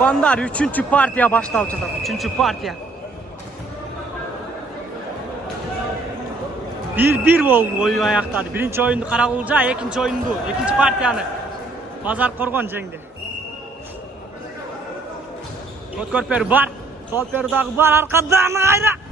Tuğanlar 3. partiye başlamışlar. 3. partiye. 1-1 oldu oyun ayakları. Birinci oyundu Karakılca, ikinci oyundu. İkinci partiyanı Pazar Korgon jengdi. Kotkörper var. Sol perudagi var arkadan ayra.